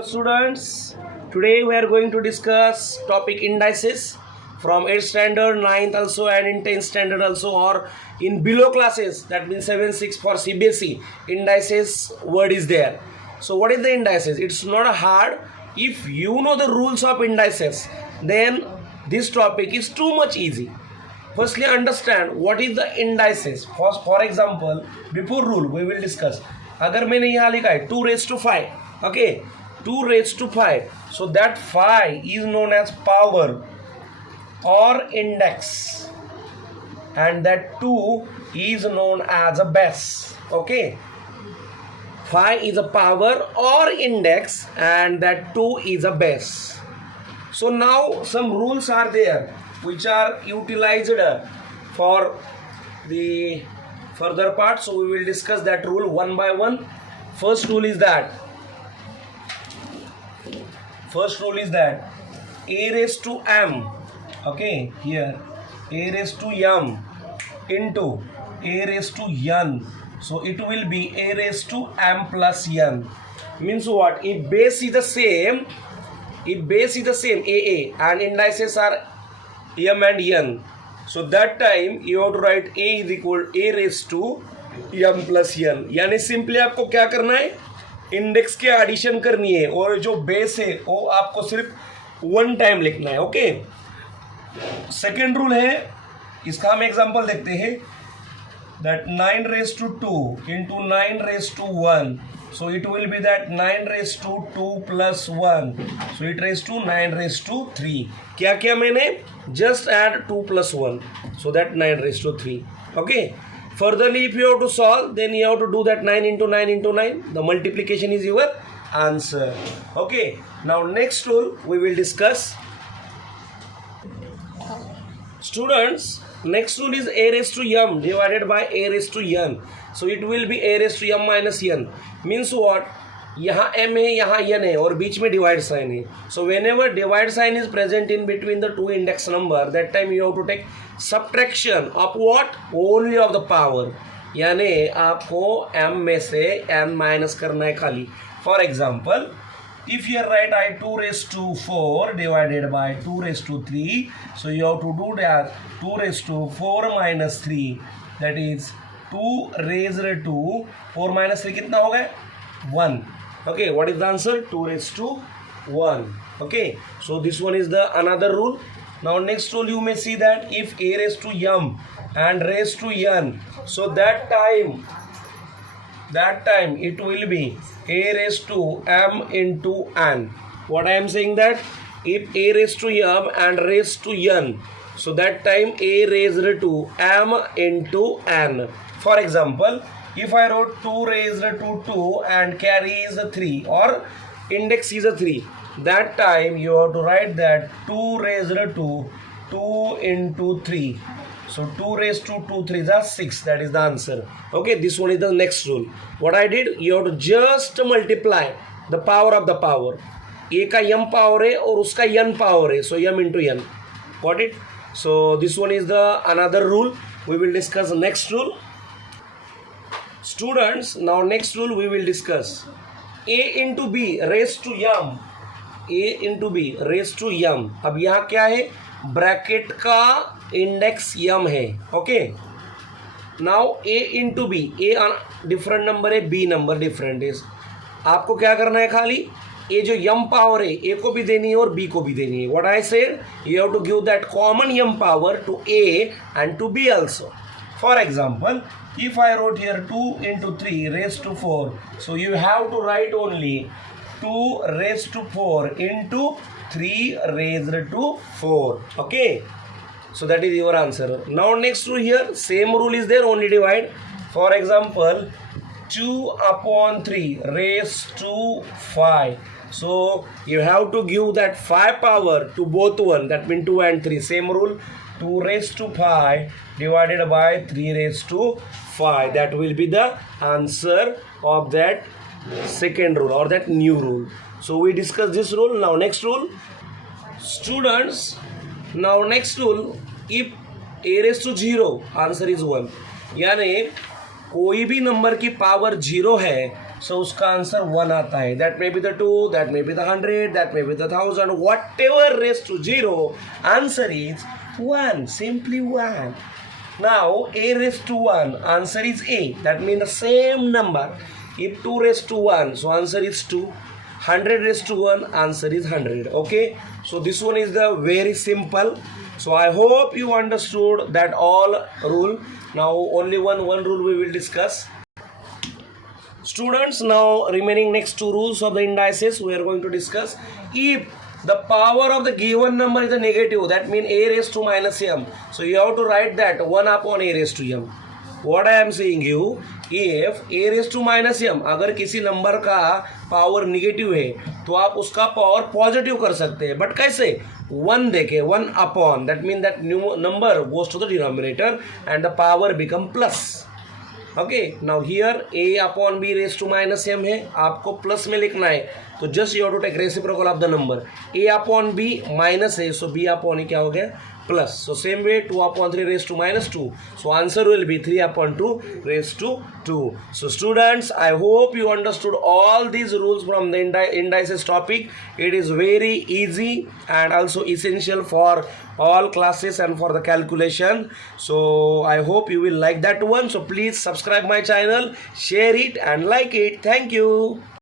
Hello students, today we are going to discuss topic indices from 8th standard, 9th also and in 10th standard also or in below classes, that means 7, 6 for CBSE, indices word is there. So what is the indices? It's not hard. If you know the rules of indices, then this topic is too much easy. Firstly understand what is the indices. For example, before rule we will discuss. अगर मैंने यहाँ लिखा है 2 raised to 5, okay, 2 raised to 5, so that 5 is known as power or index and that 2 is known as a base. Okay, 5 is a power or index and that 2 is a base. So now some rules are there which are utilized for the further part, so we will discuss that rule one by one. First rule is that a raised to m, okay, here a raised to m into a raised to n, so it will be a raised to m plus n. Means what? If base is the same, AA and indices are m and n, so that time you have to write a is equal a raised to m plus n. यानी simply आपको क्या करना है, index के addition करनी है और जो बेस है वो आपको सिर्फ वन टाइम लिखना है. ओके, सेकेंड रूल है, इसका हम एग्जांपल देखते हैं. that 9 raised to 2 into 9 raised to 1, so it will be that 9 raised to 2 plus 1, so it raised to 9 raised to 3. क्या किया मैंने? Just add 2 plus 1, so that 9 raised to 3. Okay, furtherly if you have to solve, then you have to do that 9 into 9 into 9, the multiplication is your answer. Okay, now next rule we will discuss. Students, next rule is a raised to m divided by a raised to n, so it will be a raised to m minus n. Means what? यहाँ m है, यहाँ n है और बीच में divide sign है. So whenever divide sign is present in between the two index number, that time you have to take subtraction of what? Only of the power. यानी आपको m में से n माइनस करना है खाली. For example, if here write I 2 raised to 4 divided by 2 raised to 3, so you have to do that 2 raised to 4 minus 3, that is 2 raised to 4 minus 3 कितना हो गया? 1. Okay, what is the answer? 2 raised to 1. Okay, so this one is the another rule. Now next rule you may see that if a raised to m and raised to n, so that time it will be a raised to m into n. What I am saying that if a raised to m and raised to n, so that time a raised to m into n. For example, if I wrote 2 raised to 2 and carry is a 3 or index is a 3, that time you have to write that 2 raised to 2 into 3. So 2 raised to 2 3 is 6, that is the answer. Okay, this one is the next rule. What I did, you have to just multiply the power of the power. A का m power है और उसका n power है, so m into n. Got it? So this one is the another rule. We will discuss next rule. Students, now next rule we will discuss. A into b raised to m. A into b raised to m. अब यहाँ क्या है? Bracket का index m है. Okay, now a into b, a different number है, b number different है. आपको क्या करना है, खाली ये जो m पावर है a को भी देनी है और b को भी देनी है. What I said, you have to give that common m power to a and to b also. For example, if I wrote here 2 into 3 raised to 4, so you have to write only 2 raised to 4 into 3 raised to 4. Okay, so that is your answer. Now next rule here, same rule is there, only divide. For example, 2 upon 3 raised to 5, so you have to give that 5 power to both one, that means 2 and 3. Same rule, 2 raised to 5 divided by 3 raised to 5, that will be the answer of that second rule or that new rule. So we discuss this rule. Now next rule, students, now next rule, if a raised to 0, answer is 1. यानी कोई भी number की power 0 है सो उसका answer 1 आता है. That may be the 2, that may be the 100, that may be the 1000, whatever raise to 0, answer is 1, simply 1. Now a raised to 1, answer is a. That means the same number. If 2 raised to 1, so answer is 2. 100 raised to 1, answer is 100. Okay, so this one is the very simple. So I hope you understood that all rule. Now only one rule we will discuss. Students, now remaining next two rules of the indices we are going to discuss. If the power of the given number is a negative, that means a raised to minus m, so you have to write that 1 upon a raised to m. What I am saying you, if a raised to minus m, अगर किसी number का power negative है तो आप उसका power positive कर सकते हैं. बट कैसे? 1 देके 1 upon, that mean that number goes to the denominator and the power become plus. Okay, now here a upon b raise to minus m है, आपको प्लस में लिखना है तो just you have to take reciprocal of the number. a upon b minus है, so b upon क्या हो गया? Plus. So same way 2 upon 3 raise to minus 2, so answer will B 3 upon 2 raise to 2. So students, I hope you understood all these rules from the indices topic. It is very easy and also essential for all classes and for the calculation. So I hope you will like that one. So please subscribe my channel, share it and like it. Thank you.